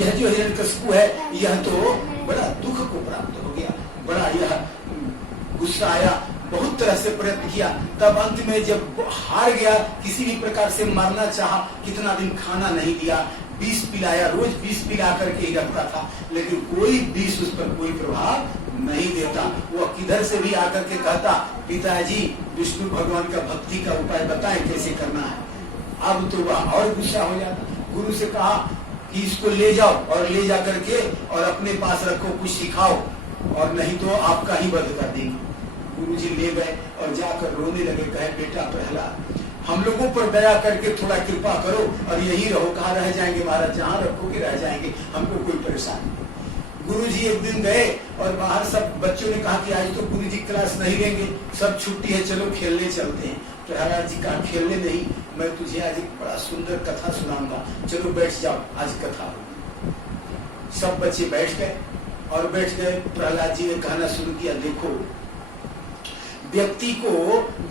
यह जो हिरण्यकशिपु है यह तो बड़ा दुख को प्राप्त हो गया, बड़ा यह गुस्सा आया, बहुत तरह से प्रयत्न किया, तब अंत में जब हार गया, किसी भी प्रकार से मारना चाहा, कितना दिन खाना नहीं दिया, विष पिलाया, रोज विष पिला करके ही रखता था, लेकिन कोई विष उस पर कोई प्रभाव नहीं देता। वो किधर से भी आकर के कहता, पिताजी विष्णु भगवान का भक्ति का उपाय बताएं कैसे करना है। अब तो वह और गुस्सा हो जाता। गुरु से कहा कि इसको ले जाओ और ले जा करके और अपने पास रखो, कुछ सिखाओ, और नहीं तो आपका ही वध कर देंगे। गुरुजी ले गए और जाकर रोने लगे, कहे बेटा प्रहलाद, हम लोगों पर दया करके थोड़ा कृपा करो और यही रहो। कहाँ रह जाएंगे महाराज, जहाँ रखोगे रह जाएंगे, हमको कोई परेशानी नहीं। गुरुजी एक दिन गए और बाहर सब बच्चों ने कहा कि आज तो गुरुजी क्लास नहीं लेंगे, सब छुट्टी है, चलो खेलने चलते हैं। प्रहलाद जी कहा खेलने नहीं, मैं तुझे आज एक बड़ा सुंदर कथा सुनाऊंगा, चलो बैठ जाओ, आज कथा होगी। सब बच्चे बैठ गए और बैठ गए। प्रहलाद जी ने कहना शुरू किया, देखो व्यक्ति को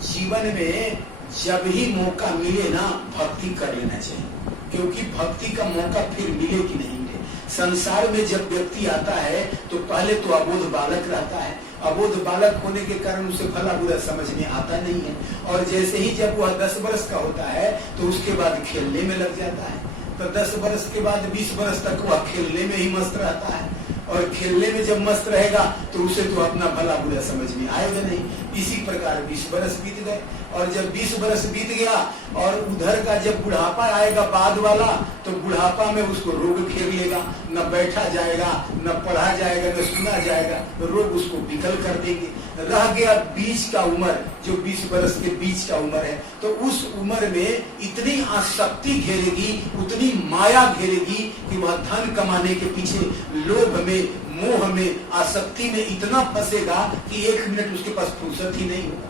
जीवन में जब ही मौका मिले ना भक्ति कर लेना चाहिए, क्योंकि भक्ति का मौका फिर मिले कि नहीं मिले। संसार में जब व्यक्ति आता है तो पहले तो अबोध बालक रहता है, अबोध बालक होने के कारण उसे भला बुरा समझ में आता नहीं है, और जैसे ही जब वह 10 वर्ष का होता है तो उसके बाद खेलने में लग जाता है, तो 10 वर्ष के बाद 20 वर्ष तक वह खेलने में ही मस्त रहता है, और खेलने में जब मस्त रहेगा तो उसे तो अपना भला बुरा समझ में आएगा नहीं। इसी प्रकार 20 वर्ष बीत गए, और जब 20 वर्ष बीत गया और उधर का जब बुढ़ापा आएगा बाद वाला, तो बुढ़ापा में उसको रोग घेर लेगा, न बैठा जाएगा, न पढ़ा जाएगा, न सुना जाएगा, रोग उसको विकल कर देंगे। रह गया बीच का उम्र, जो 20 वर्ष के बीच का उम्र है, तो उस उम्र में इतनी आसक्ति घेरेगी, उतनी माया घेरेगी कि वह धन कमाने के पीछे लोभ में, मोह में, आसक्ति में इतना फंसेगा कि 1 मिनट उसके पास फुर्सत ही नहीं होगा।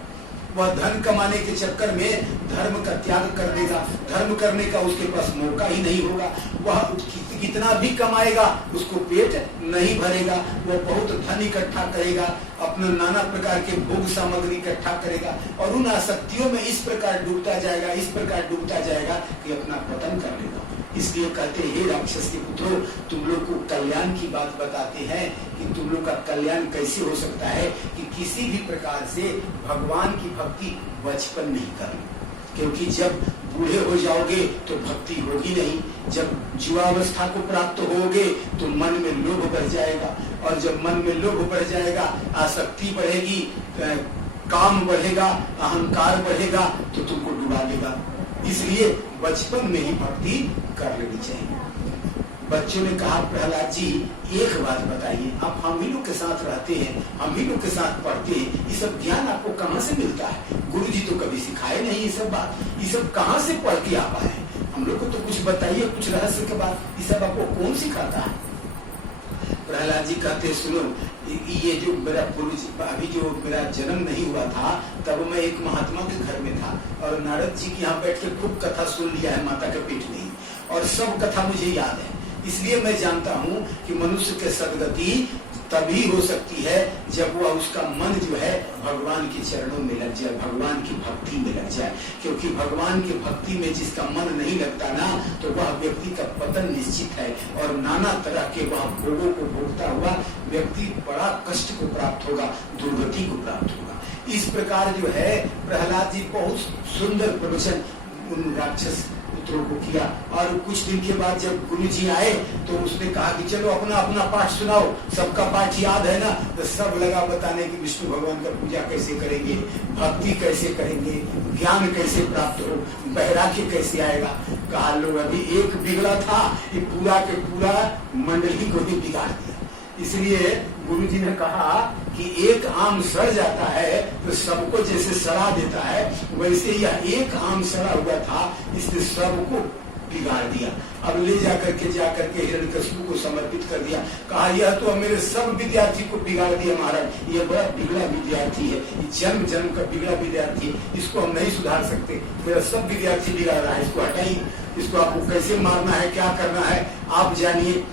वह धन कमाने के चक्कर में धर्म का त्याग कर देगा, धर्म करने का उसके पास मौका ही नहीं होगा। वह कितना भी कमाएगा उसको पेट नहीं भरेगा, वह बहुत धन इकट्ठा करेगा, अपना नाना प्रकार के भोग सामग्री इकट्ठा करेगा, और उन आसक्तियों में इस प्रकार डूबता जाएगा, इस प्रकार डूबता जाएगा कि अपना पतन कर लेगा। इसलिए कहते हैं, हे राक्षस के पुत्रों, तुम लोग को कल्याण की बात बताते हैं कि तुम लोग का कल्याण कैसे हो सकता है कि किसी भी प्रकार से भगवान की भक्ति बचपन में ही करना, क्योंकि जब बूढ़े हो जाओगे तो भक्ति होगी नहीं, जब युवावस्था को प्राप्त होगे तो मन में लोभ बढ़ जाएगा, और जब मन में लोभ बढ़ जाएगा, आसक्ति बढ़ेगी, काम बढ़ेगा, अहंकार बढ़ेगा, तो तुमको डुबा देगा। इसलिए बचपन में ही भक्ति कर लेनी चाहिए। बच्चों ने कहा, प्रहलाद जी एक बात बताइए, आप हम ही लोग के साथ रहते हैं, हम ही लोग के साथ पढ़ते हैं, ये सब ज्ञान आपको कहाँ से मिलता है? गुरुजी तो कभी सिखाए नहीं ये सब बात, ये सब कहाँ से पढ़ के आ पाए? हम लोग को तो कुछ बताइए, कुछ रहस्य के बाद ये सब आपको कौन सिखाता है? प्रहलाद जी कहते, सुनो, ये जो मेरा पूर्व, अभी जो मेरा जन्म नहीं हुआ था तब मैं एक महात्मा के घर में था, और नारद जी के यहाँ बैठ के खूब कथा सुन लिया है माता के पेट में, और सब कथा मुझे याद है। इसलिए मैं जानता हूँ कि मनुष्य के सदगति तभी हो सकती है जब वह उसका मन जो है भगवान के चरणों में लग जाए, भगवान की भक्ति में लग जाए, क्योंकि भगवान की भक्ति में जिसका मन नहीं लगता ना, तो वह व्यक्ति का पतन निश्चित है, और नाना तरह के वह भोगों को भोगता हुआ व्यक्ति बड़ा कष्ट को प्राप्त होगा, दुर्गति को प्राप्त होगा। इस प्रकार जो है प्रहलाद जी बहुत सुंदर प्रवचन उन राक्षस पुत्रों को किया, और कुछ दिन के बाद जब गुरु जी आए तो उसने कहा कि चलो अपना अपना पाठ सुनाओ, सबका पाठ याद है ना? तो सब लगा बताने कि विष्णु भगवान का पूजा कैसे करेंगे, भक्ति कैसे करेंगे, ज्ञान कैसे प्राप्त हो, वैराग्य कैसे आएगा। कहा लोग अभी एक बिगड़ा था, ये पूरा के पूरा मंडली को ही बिगाड़ दिया। इसलिए गुरु जी ने कहा कि एक आम सड़ जाता है तो सबको जैसे सड़ा देता है, वैसे यह एक आम सड़ा हुआ था, इसने सबको बिगाड़ दिया। अब ले जाकर के हिरण्यकशिपु को समर्पित कर दिया। कहा यह तो मेरे सब विद्यार्थी को बिगाड़ दिया महाराज, ये बड़ा बिगड़ा विद्यार्थी है, जन्म जन्म का बिगड़ा विद्यार्थी है, इसको हम नहीं सुधार सकते, मेरा सब विद्यार्थी बिगाड़ रहा है, इसको हटाइए, इसको आपको कैसे मारना है, क्या करना है आप जानिए।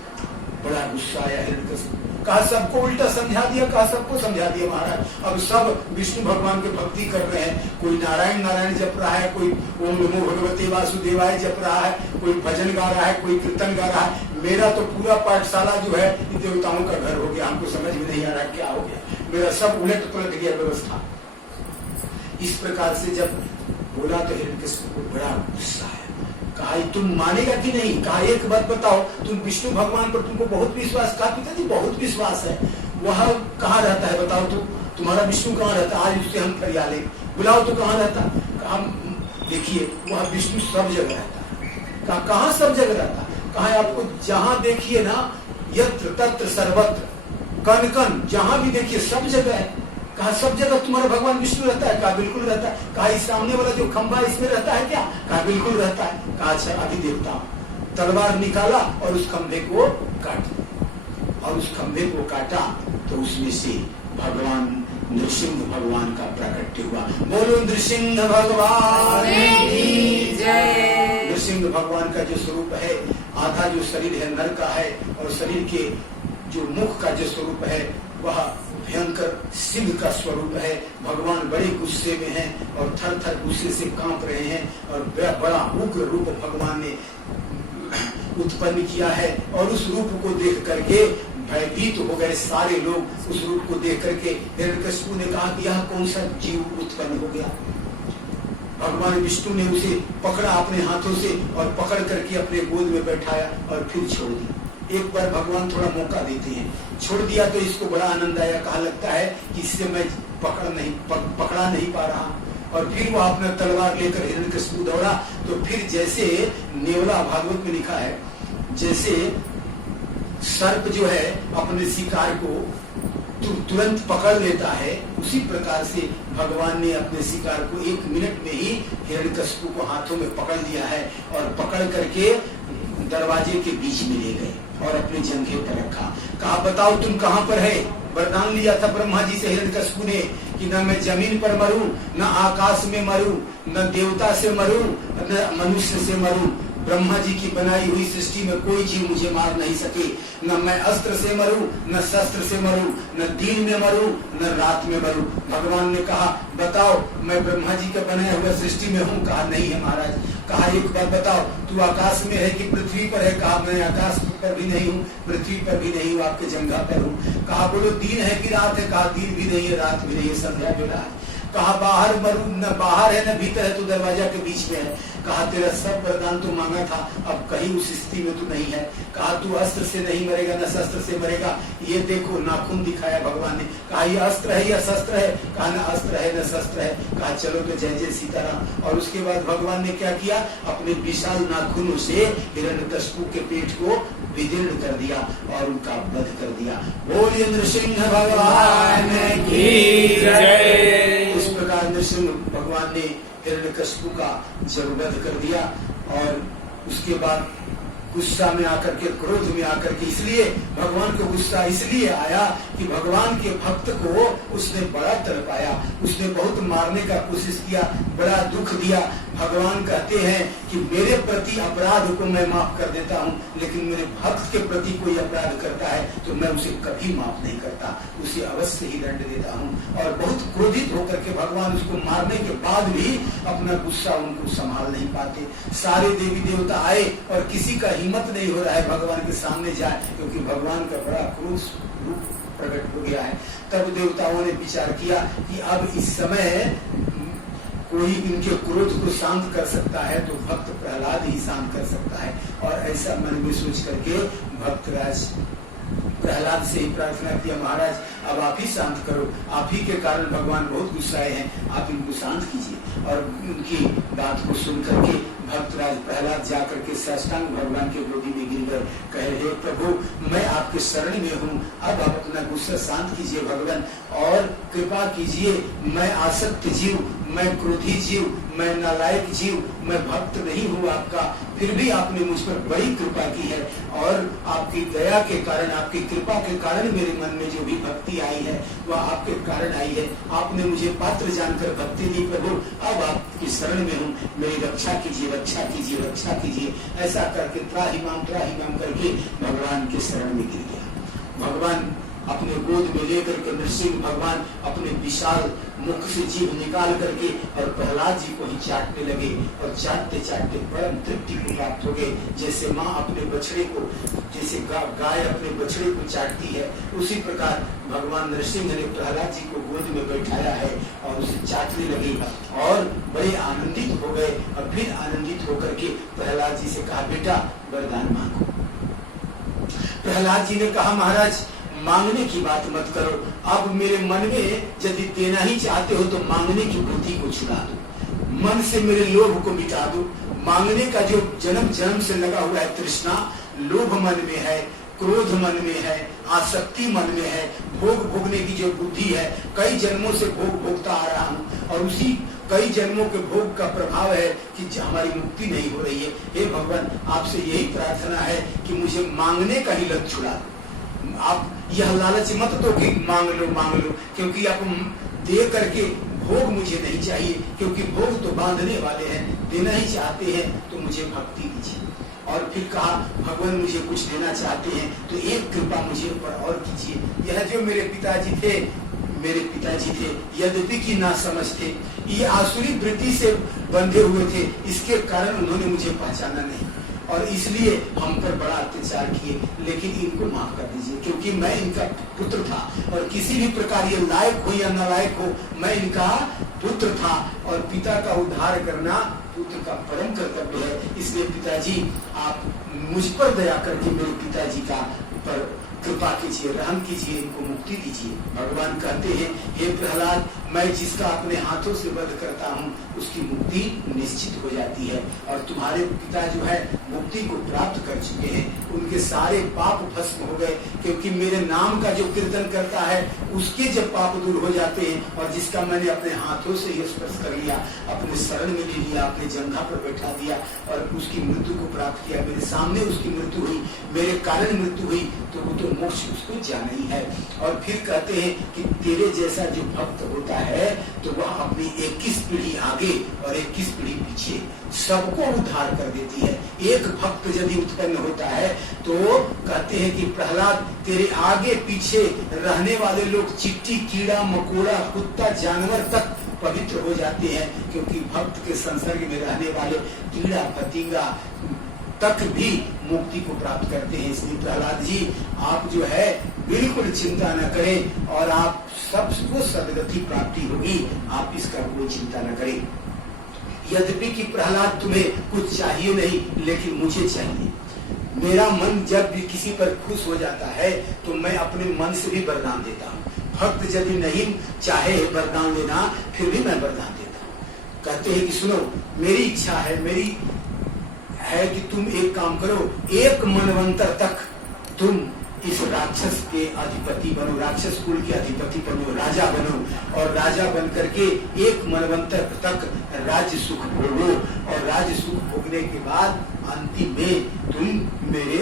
बड़ा गुस्सा आया हिरण्यकशिपु, कहा सबको उल्टा समझा दिया, कहा सबको समझा दिया महाराज। अब सब विष्णु भगवान के भक्ति कर रहे हैं, कोई नारायण नारायण जप रहा है, कोई ओम नमो भगवते वासुदेवाय जप रहा है, कोई भजन गा रहा है, कोई कीर्तन गा रहा है। मेरा तो पूरा पाठशाला जो है देवताओं का घर हो गया, हमको समझ में नहीं आ रहा क्या हो गया, मेरा सब उलट पलट गया व्यवस्था। इस प्रकार से जब बोला तो हिरण्यकशिपु को बड़ा गुस्सा है। कहा तुम मानेगा कि नहीं? कहा एक बात बताओ, तुम विष्णु भगवान पर तुमको बहुत विश्वास, कहा पिताजी बहुत विश्वास है, वह कहाँ रहता है बताओ तो, तुम्हारा विष्णु कहाँ रहता है? आज उससे हम फरियाले, बुलाओ तो कहाँ रहता? कहा देखिए वह विष्णु सब जगह रहता है। कहा कहाँ सब जगह रहता है? कहा आपको जहाँ देखिए ना, यत्र तत्र सर्वत्र, कण कण जहाँ भी देखिए सब जगह है। कहा सब जगह तुम्हारा भगवान विष्णु रहता है? कहा बिल्कुल रहता है। कहा इस सामने वाला जो खंभा इसमें रहता है क्या? कहा बिल्कुल रहता है। कहा अच्छा अभी देखता हूं। तलवार निकाला और उस खंभे को काटा, और उस खंभे को काटा तो उसमें से भगवान नृसिंह भगवान का प्राकट्य हुआ। बोलो नृसिंह भगवान की जय। नृसिंह भगवान का जो स्वरूप है, आधा जो शरीर है नर का है, और शरीर के जो मुख का जो स्वरूप है वह भयंकर सिंह का स्वरूप है। भगवान बड़े गुस्से में हैं और थर थर गुस्से से कांप रहे हैं, और बड़ा उग्र रूप भगवान ने उत्पन्न किया है। और उस रूप को देख करके भयभीत हो गए सारे लोग। उस रूप को देख करके हिरण्यकशिपु ने कहा कि यह कौन सा जीव उत्पन्न हो गया? भगवान विष्णु ने उसे पकड़ा अपने हाथों से और पकड़ करके अपने गोद में बैठाया और फिर छोड़ दिया। एक बार भगवान थोड़ा मौका देते हैं, छोड़ दिया तो इसको बड़ा आनंद आया। कहा लगता है कि इससे मैं पकड़ा नहीं पा रहा। और फिर वो अपना तलवार लेकर हिरण्यकशिपु दौड़ा। तो फिर जैसे नेवला भागवत में लिखा है, जैसे सर्प जो है अपने शिकार को तुरंत पकड़ लेता है, उसी प्रकार से भगवान ने अपने शिकार को 1 मिनट में ही हिरण्यकशिपु को हाथों में पकड़ लिया है, और पकड़ करके दरवाजे के बीच में ले गए और अपने जंघे पर रखा। कहा बताओ तुम कहाँ पर है? वरदान लिया था ब्रह्मा जी से हिरण्यकशिपु ने कि न मैं जमीन पर मरूं, न आकाश में मरूं, न देवता से मरूं, न मनुष्य से मरूं। ब्रह्मा जी की बनाई हुई सृष्टि में कोई जीव मुझे मार नहीं सके। न मैं अस्त्र से मरूं, न शस्त्र से मरूं, न दिन में मरूं, न रात में मरूं। भगवान ने कहा बताओ मैं ब्रह्मा जी का बनाया हुआ सृष्टि में हूँ? कहा नहीं है महाराज। कहा एक बात बताओ, तू आकाश में है कि पृथ्वी पर है? कहा मैं आकाश पर भी नहीं हूँ, पृथ्वी पर भी नहीं हूँ, आपके जंघा पर हूँ। कहा बोलो दिन है कि रात है? कहा दिन भी नहीं है, रात भी नहीं है, संध्या बेला है। कहा बाहर मरू, न बाहर है न भीतर है, तो दरवाजा के बीच में है। कहा तेरा सब वरदान तो मांगा था, अब कहीं उस स्थिति में तू नहीं है। कहा तू अस्त्र से नहीं मरेगा न शस्त्र से मरेगा। ये देखो नाखून दिखाया भगवान ने। कहा ये अस्त्र है या शस्त्र है? कहा न अस्त्र है न शस्त्र है। कहा चलो तो जय जय सीताराम। और उसके बाद भगवान ने क्या किया? अपने विशाल नाखूनों से हिरण्यकशिपु के पेट को विदीर्ण कर दिया और उनका वध कर दिया। बोलिए नृसिंह भगवान की जय। इस प्रकार नृसिंह भगवान ने हिरण्यकशिपु का जब वध कर दिया, और उसके बाद गुस्सा में आकर के, क्रोध में आकर के, इसलिए भगवान को गुस्सा इसलिए आया कि भगवान के भक्त को उसने बड़ा तड़पाया, उसने बहुत मारने का कोशिश किया, बड़ा दुख दिया। भगवान कहते हैं कि मेरे प्रति अपराध को मैं माफ कर देता हूँ, लेकिन मेरे भक्त के प्रति कोई अपराध करता है तो मैं उसे कभी माफ नहीं करता, उसे अवश्य ही दंड देता हूँ। और बहुत क्रोधित होकर के भगवान उसको मारने के बाद भी अपना गुस्सा उनको संभाल नहीं पाते। सारे देवी देवता आए और किसी का हिम्मत नहीं हो रहा है भगवान के सामने जाए, क्योंकि भगवान का बड़ा क्रोध रूप प्रकट हो गया है। तब देवताओं ने विचार किया कि अब इस समय कोई इनके क्रोध को शांत कर सकता है तो भक्त प्रहलाद ही शांत कर सकता है। और ऐसा मन में सोच करके भक्तराज प्रहलाद से ही प्रार्थना किया, महाराज अब आप ही शांत करो, आप ही के कारण भगवान बहुत गुस्साए हैं, आप इनको शांत कीजिए। और उनकी बात को सुन करके भक्तराज प्रहलाद जाकर के साष्टांग भगवान के गोदी में गिर गए, कहे हे प्रभु मैं आपके शरण में हूँ, अब आप अपना गुस्सा शांत कीजिए भगवान, और कृपा कीजिए। मैं आसक्त जीव, मैं क्रोधी जीव, मैं नालायक जीव, मैं भक्त नहीं हूँ आपका, फिर भी आपने मुझ पर बड़ी कृपा की है, और आपकी दया के कारण, आपकी कृपा के कारण मेरे मन में जो भी भक्ति आई है वह आपके कारण आई है। आपने मुझे पात्र जानकर भक्ति दी प्रभु, अब आपकी शरण में हूँ, मेरी रक्षा कीजिए, रक्षा कीजिए, रक्षा कीजिए। ऐसा करके त्राहिमाम करके भगवान के शरण में गिर गया। भगवान अपने गोद में लेकर के नरसिंह भगवान अपने विशाल मुख से जीभ निकाल करके और प्रहलाद जी को ही चाटने लगे और चाटते चाटते परम तृप्ति को प्राप्त हो गए। जैसे माँ अपने बछड़े को, जैसे गाय अपने बछड़े को चाटती है, उसी प्रकार भगवान नरसिंह ने प्रहलाद जी को गोद में बैठाया है और उसे चाटने लगे और बड़े आनंदित हो गए। और फिर आनंदित होकर के प्रहलाद जी से कहा, बेटा वरदान मांगो। प्रहलाद जी ने कहा, महाराज मांगने की बात मत करो, अब मेरे मन में यदि देना ही चाहते हो तो मांगने की बुद्धि को छुड़ा दो, मन से मेरे लोभ को मिटा दो। मांगने का जो जन्म जन्म से लगा हुआ है तृष्णा, लोभ मन में है, क्रोध मन में है, आसक्ति मन में है, भोग भोगने की जो बुद्धि है, कई जन्मों से भोग भोगता आ रहा हूँ और उसी कई जन्मों के भोग का प्रभाव है कि हमारी मुक्ति नहीं हो रही है। हे भगवान, आपसे यही प्रार्थना है कि मुझे मांगने का ही लत छुड़ा दो। आप यह लालच मत दो कि मांग लो, क्योंकि आप दे करके भोग मुझे नहीं चाहिए, क्योंकि भोग तो बांधने वाले हैं, देना ही चाहते हैं तो मुझे भक्ति दीजिए। और फिर कहा, भगवान मुझे कुछ देना चाहते हैं तो एक कृपा मुझे ऊपर और कीजिए। यह जो मेरे पिताजी थे यद्यपि कि ना समझ थे, ये आसुरी वृत्ति से बंधे हुए थे, इसके कारण उन्होंने मुझे पहचाना नहीं और इसलिए हम पर बड़ा अत्याचार किए, लेकिन इनको माफ कर दीजिए, क्योंकि मैं इनका पुत्र था और किसी भी प्रकार ये लायक हो या नालायक हो, मैं इनका पुत्र था और पिता का उद्धार करना पुत्र का परम कर्तव्य है। इसलिए पिताजी आप मुझ पर दया करके मेरे पिताजी का पर कृपा कीजिए, रहम कीजिए, इनको मुक्ति दीजिए। भगवान कहते हैं, हे प्रहलाद, मैं जिसका अपने हाथों से वध करता हूँ उसकी मुक्ति निश्चित हो जाती है। और तुम्हारे पिता जो है मुक्ति को प्राप्त कर चुके हैं, उनके सारे पाप भस्म हो गए, क्योंकि मेरे नाम का जो कीर्तन करता है उसके जब पाप दूर हो जाते हैं, और जिसका मैंने अपने हाथों से ही स्पर्श कर लिया, अपने शरण में ले लिया, अपने जंघा पर बैठा दिया और उसकी मृत्यु को प्राप्त किया, मेरे सामने उसकी मृत्यु हुई, मेरे कारण मृत्यु हुई, तो वो तो मोक्ष उसको जाना ही है। और फिर कहते हैं कि तेरे जैसा जो भक्त होता है तो वह अपनी 21 पीढ़ी आगे और 21 पीढ़ी पीछे सबको उद्धार कर देती है। एक भक्त यदि उत्पन्न होता है तो कहते हैं कि प्रहलाद, तेरे आगे पीछे रहने वाले लोग, चिट्टी, कीड़ा मकोड़ा, कुत्ता, जानवर तक पवित्र हो जाते हैं, क्योंकि भक्त के संसर्ग में रहने वाले कीड़ा फतिंगा तक भी मुक्ति को प्राप्त करते हैं। इसलिए प्रहलाद जी, आप जो है बिल्कुल चिंता न करें और आप सबको सदगति प्राप्ति होगी, आप इसका कोई चिंता न करें। यद्यपि कि प्रहलाद तुम्हें कुछ चाहिए नहीं, लेकिन मुझे चाहिए। मेरा मन जब भी किसी पर खुश हो जाता है तो मैं अपने मन से भी वरदान देता हूँ। भक्त यदि नहीं चाहे वरदान देना, फिर भी मैं वरदान देता हूँ। कहते हैं कि सुनो, मेरी इच्छा है कि तुम एक काम करो, एक मनवंतर तक तुम इस राक्षस के अधिपति बनो, राक्षस कुल के अधिपति बनो, राजा बनो, और राजा बन करके एक मनवंतर तक राज्य सुख भोगो, और राज्य सुख भोगने के बाद अंतिम में तुम मेरे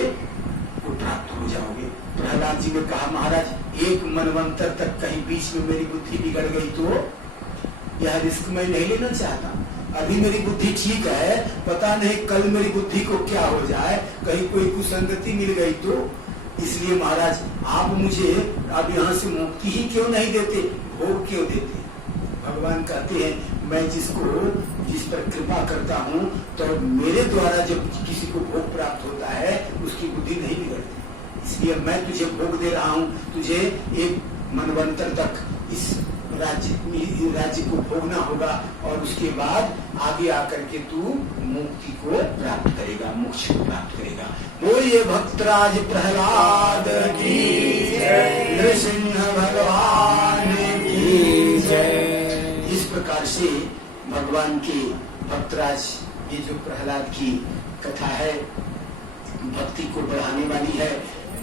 को प्राप्त हो जाओगे। प्रहलाद जी ने कहा, महाराज, एक मनवंतर तक कहीं बीच में मेरी बुद्धि बिगड़ गई तो यह रिस्क मैं नहीं लेना चाहता। अभी मेरी बुद्धि ठीक है, पता नहीं कल मेरी बुद्धि को क्या हो जाए, कहीं कोई कुसंगति मिल गई तो। इसलिए महाराज, आप मुझे अब यहाँ से मुक्ति ही क्यों नहीं देते, भोग क्यों देते? भगवान कहते हैं, मैं जिस पर कृपा करता हूँ तो मेरे द्वारा जब किसी को भोग प्राप्त होता है उसकी बुद्धि नहीं बिगड़ती। इसलिए मैं तुझे भोग दे रहा हूँ, तुझे एक मनवंतर तक इस राज्य को भोगना होगा, और उसके बाद आगे आकर के तू मुक्ति को प्राप्त करेगा, मोक्ष को प्राप्त करेगा। बोलिए भक्तराज प्रहलाद की जय, नृसिंह भगवान की जय। इस प्रकार से भगवान के भक्तराज, ये जो प्रहलाद की कथा है, भक्ति को बढ़ाने वाली है।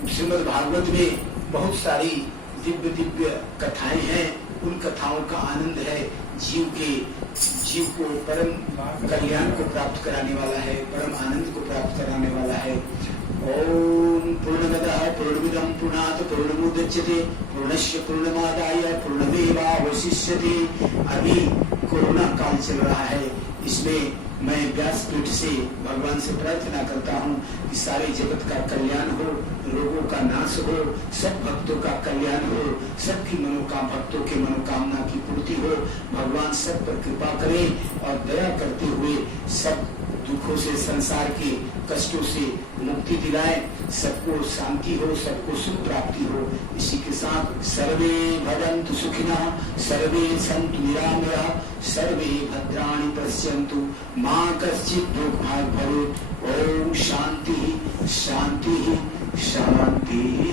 श्रीमद् भागवत में बहुत सारी दिव्य दिव्य कथाएं हैं, उन कथाओं का आनंद है, जीव को परम कल्याण को प्राप्त कराने वाला है, परम आनंद को प्राप्त कराने वाला है। ओम पूर्णमदः पूर्णमिदं पूर्णात् पूर्णमुदच्यते पूर्णस्य पूर्णमादाय पूर्णमेवावशिष्यते। अभी कोरोना काल चल रहा है, इसमें मैं व्यासपीठ से भगवान से प्रार्थना करता हूँ कि सारे जगत का कल्याण हो, रोगों का नाश हो, सब भक्तों का कल्याण हो, सबकी भक्तों के मनोकामना की पूर्ति हो। भगवान सब पर कृपा करे और दया करते हुए सब दुखों से, संसार के कष्टों से मुक्ति दिलाए, सबको शांति हो, सबको सुख प्राप्ति हो। इसी के साथ सर्वे भवन्तु सुखिनः, सर्वे सन्तु निरामयाः, सर्वे भद्राणि पश्यन्तु मा कश्चित् दुःखभाग् भवेत्। ओम शांति शांति शांति।